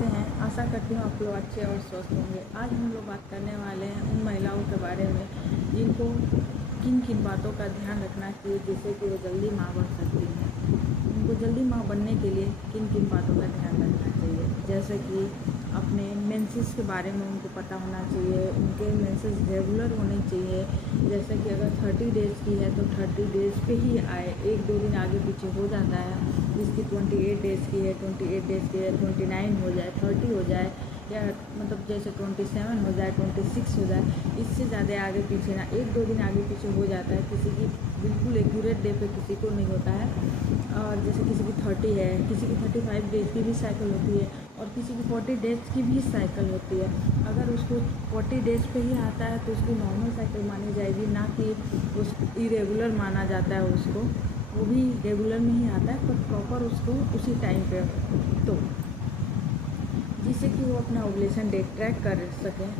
कैसे हैं? आशा करती हूँ आप लोग अच्छे और स्वस्थ होंगे। आज हम लोग बात करने वाले हैं उन महिलाओं के बारे में जिनको किन किन बातों का ध्यान रखना चाहिए जिससे कि वो जल्दी माँ बन सकती हैं। उनको जल्दी माँ बनने के लिए किन किन बातों का ध्यान रखना चाहिए, जैसे कि अपने मेंसेस के बारे में उनको पता होना चाहिए। उनके मेंसेस रेगुलर होने चाहिए। जैसे कि अगर 30 डेज़ की है तो 30 डेज़ पे ही आए, 1-2 दिन आगे पीछे हो जाता है। जिसकी 28 डेज़ की है, 28 डेज़ की है, 29 हो जाए, 30 हो जाए, या मतलब जैसे 27 हो जाए, 26 हो जाए, इससे ज़्यादा आगे पीछे ना, 1-2 दिन आगे पीछे हो जाता है। किसी की बिल्कुल एक्यूरेट डे पे किसी को नहीं होता है। और जैसे किसी की 30 है, किसी की 35 डेज़ की भी साइकिल होती है और किसी की 40 डेज़ की भी साइकिल होती है। अगर उसको 40 डेज़ पे ही आता है तो उसकी नॉर्मल साइकिल मानी जाएगी, ना कि उस इरेगुलर माना जाता है उसको। वो भी रेगुलर में ही आता है पर प्रॉपर उसको उसी टाइम पे, तो जिससे कि वो अपना ओवुलेशन डेट ट्रैक कर सकें।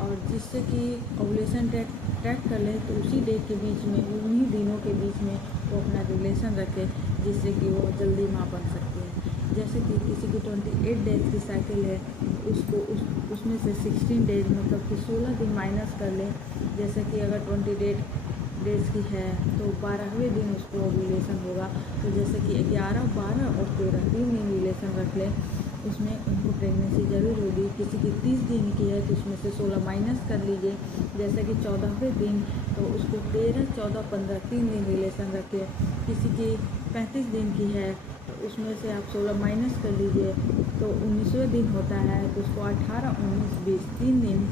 और जिससे कि ओवुलेशन ट्रैक कर लें तो उसी डेट के बीच में, उन्हीं दिनों के बीच में वो अपना रिलेशन रखें, जिससे कि वो जल्दी माँ बन सकती है। जैसे कि किसी की 28 डेज़ की साइकिल है, उसको उसमें से 16 डेज़ मतलब कि 16 दिन माइनस कर लें। जैसे कि अगर 28 डेज़ की है तो 12वें दिन उसको ओवुलेशन होगा। तो जैसे कि 11, 12 और 13 दिन रिलेशन रख लें, उसमें उनको प्रेगनेंसी ज़रूर होगी। किसी की 30 दिन की है तो उसमें से 16 माइनस कर लीजिए। जैसे कि 14वें दिन तो उसको 13, 14, 15 3 दिन रिलेशन रखें। किसी की 35 दिन की है तो उसमें से आप 16 माइनस कर लीजिए, तो 19वें दिन होता है तो उसको 18, 19, 20 3 दिन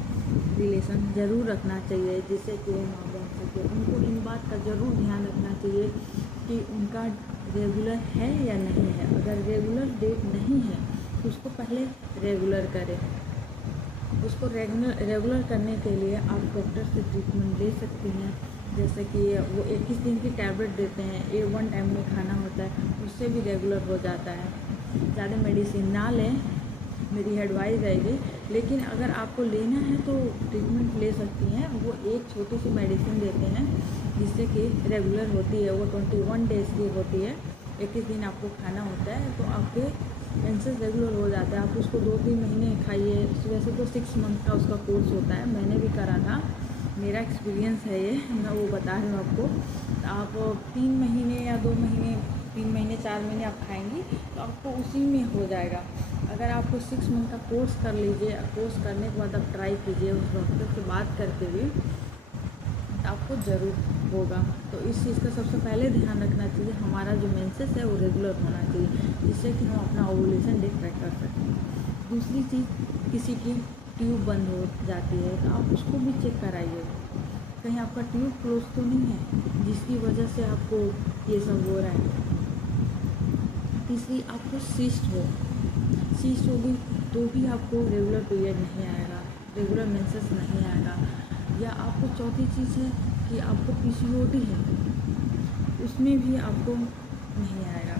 रिलेशन ज़रूर रखना चाहिए, जिससे कि वो माँ बन सके। उनको इन बात का ज़रूर ध्यान रखना चाहिए कि उनका रेगुलर है या नहीं है। अगर रेगुलर डेट नहीं है तो उसको पहले रेगुलर करें। उसको रेगुलर करने के लिए आप डॉक्टर से ट्रीटमेंट ले सकती हैं। जैसे कि वो 21 दिन की टैबलेट देते हैं, 1 टाइम में खाना होता है, उससे भी रेगुलर हो जाता है। ज़्यादा मेडिसिन ना लें, मेरी एडवाइस रहेगी। लेकिन अगर आपको लेना है तो ट्रीटमेंट ले सकती हैं। वो एक छोटी सी मेडिसिन देते हैं जिससे कि रेगुलर होती है। वो 21 डेज़ की होती है, 21 दिन आपको खाना होता है, तो आपके मेंसेस रेगुलर हो जाता है। आप उसको 2-3 महीने खाइए। वैसे तो 6 मंथ का उसका कोर्स होता है, मैंने भी करा था, मेरा एक्सपीरियंस है ये, मैं वो बता रही हूँ आपको। आप 3 महीने या 2 महीने, 3 महीने 4 महीने आप खाएंगी तो आपको उसी में हो जाएगा। अगर आपको 6 मंथ का कोर्स कर लीजिए, कोर्स करने के बाद आप ट्राई कीजिए उस डॉक्टर से बात करके भी, तो आपको ज़रूर होगा। तो इस चीज़ का सबसे पहले ध्यान रखना चाहिए, हमारा जो मेंसेस है वो रेगुलर होना चाहिए, जिससे कि हम अपना ओवुलेशन डेट ट्रैक कर सकें। दूसरी चीज़, किसी की ट्यूब बंद हो जाती है तो आप उसको भी चेक कराइए, कहीं आपका ट्यूब क्लोज तो नहीं है जिसकी वजह से आपको ये सब हो रहा है। तीसरी, आपको सिस्ट होगी तो भी आपको रेगुलर पीरियड नहीं आएगा, रेगुलर मेंसेस नहीं आएगा। या आपको चौथी चीज़ है कि आपको पीसीओडी है, उसमें भी आपको नहीं आएगा।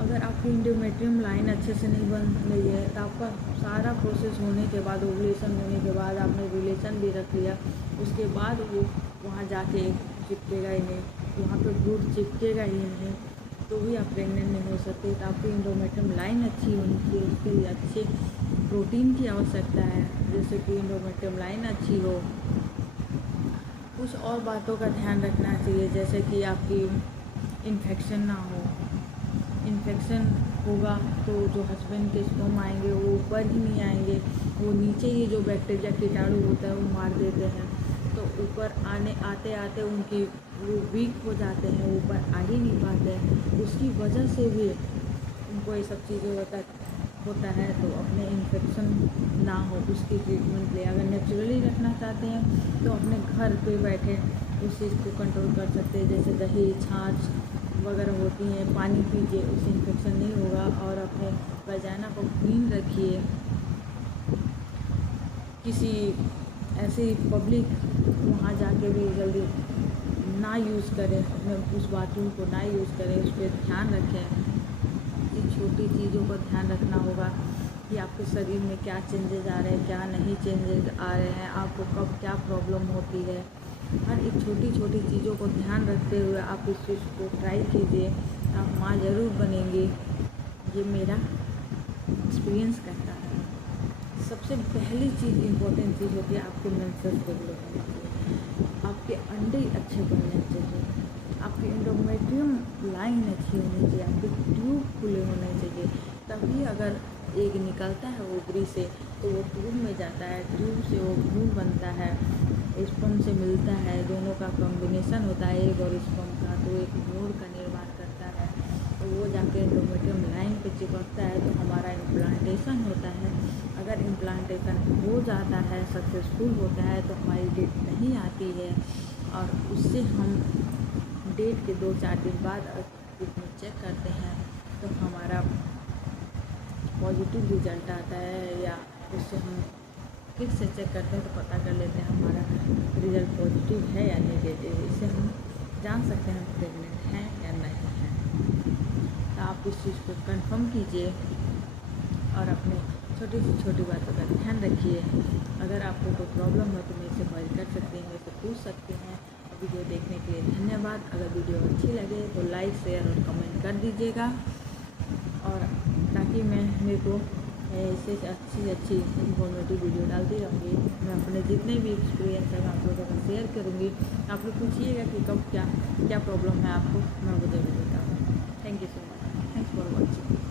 अगर आपकी इंडोमेट्रियम लाइन अच्छे से नहीं बन रही है तो आपका सारा प्रोसेस होने के बाद, ओवुलेशन होने के बाद, आपने रिलेशन भी रख लिया, उसके बाद वो वहाँ जाके चिपकेगा ही नहीं, वहाँ पे ब्रूड चिपकेगा ही नहीं, तो भी आप प्रेग्नेंट नहीं हो सकते। तो आपकी इंडोमेट्रियम लाइन अच्छी होनी चाहिए, उसके लिए अच्छे प्रोटीन की आवश्यकता है, जैसे कि इंडोमेट्रियम लाइन अच्छी हो। कुछ और बातों का ध्यान रखना चाहिए, जैसे कि आपकी इन्फेक्शन ना हो। इन्फेक्शन होगा तो जो हस्बैंड के स्पर्म आएंगे वो ऊपर ही नहीं आएंगे, वो नीचे ही जो बैक्टीरिया कीटाणु होता है वो मार देते हैं, तो ऊपर आते आते उनकी वो वीक हो जाते हैं, ऊपर आ ही नहीं पाते हैं। उसकी वजह से भी उनको ये सब चीज़ें होता है। तो अपने इन्फेक्शन ना हो उसकी ट्रीटमेंट ले। अगर नेचुरली रखना चाहते हैं तो अपने घर पे बैठे उस चीज़ को कंट्रोल कर सकते हैं, जैसे दही, छाछ वगैरह होती हैं, पानी पीजिए, उससे इन्फेक्शन नहीं होगा। और अपने वजाइना को क्लीन रखिए। किसी ऐसे पब्लिक वहाँ जाके भी जल्दी ना यूज़ करें, अपने उस बाथरूम को ना यूज़ करें, उस पर ध्यान रखें। इन छोटी चीज़ों का ध्यान रखना होगा कि आपके शरीर में क्या चेंजेस आ रहे हैं, क्या नहीं चेंजेस आ रहे हैं, आपको कब क्या प्रॉब्लम होती है। हर एक छोटी छोटी चीज़ों को ध्यान रखते हुए आप इस चीज़ को ट्राई कीजिए, आप माँ ज़रूर बनेंगी। ये मेरा एक्सपीरियंस करता है। सबसे पहली चीज़ इम्पोर्टेंट चीज़ होती है आपके मेंसेस रेगुलर होने चाहिए, आपके अंडे अच्छे बनने चाहिए, आपकी एंडोमेट्रियम लाइन अच्छी होनी चाहिए, आपके ट्यूब खुले होने चाहिए। तभी अगर एग निकलता है ओवरी से तो वो ट्यूब में जाता है, ट्यूब से वो भ्रूण बनता है, स्पर्म से मिलता है, दोनों का कॉम्बिनेशन होता है एग और स्पर्म का, तो एक भ्रूण का निर्माण करता है। तो वो जाके एंडोमेट्रियम लाइन पे चिपकता है तो हमारा इम्प्लांटेशन होता है। अगर इम्प्लांटेशन हो जाता है, सक्सेसफुल होता है, तो हमारी डेट नहीं आती है और उससे हम डेट के 2-4 दिन बाद इसमें चेक करते हैं तो हमारा पॉजिटिव रिजल्ट आता है, या उससे हम फिर से चेक करते हैं तो पता कर लेते हैं हमारा रिजल्ट पॉजिटिव है या नेगेटिव। इससे हम जान सकते हैं हम प्रेग्नेंट हैं या नहीं हैं। तो आप इस चीज़ को कंफर्म कीजिए और अपने छोटी से छोटी बातों का ध्यान रखिए। अगर आपको कोई प्रॉब्लम हो तो मेरे से कॉल कर सकते हैं, मेरे से पूछ सकते हैं। वीडियो देखने के लिए धन्यवाद। अगर वीडियो अच्छी लगे तो लाइक, शेयर और कमेंट कर दीजिएगा, और ताकि मेरे को ऐसे अच्छी इन्फॉर्मेटिव वीडियो डालती रहूँगी। मैं अपने जितने भी एक्सपीरियंस है मैं आप लोगों का शेयर करूँगी। आप लोग पूछिएगा कि कब क्या प्रॉब्लम है आपको, मैं वो ज़रूर बताऊँगी। Thank you so much. Thanks for watching.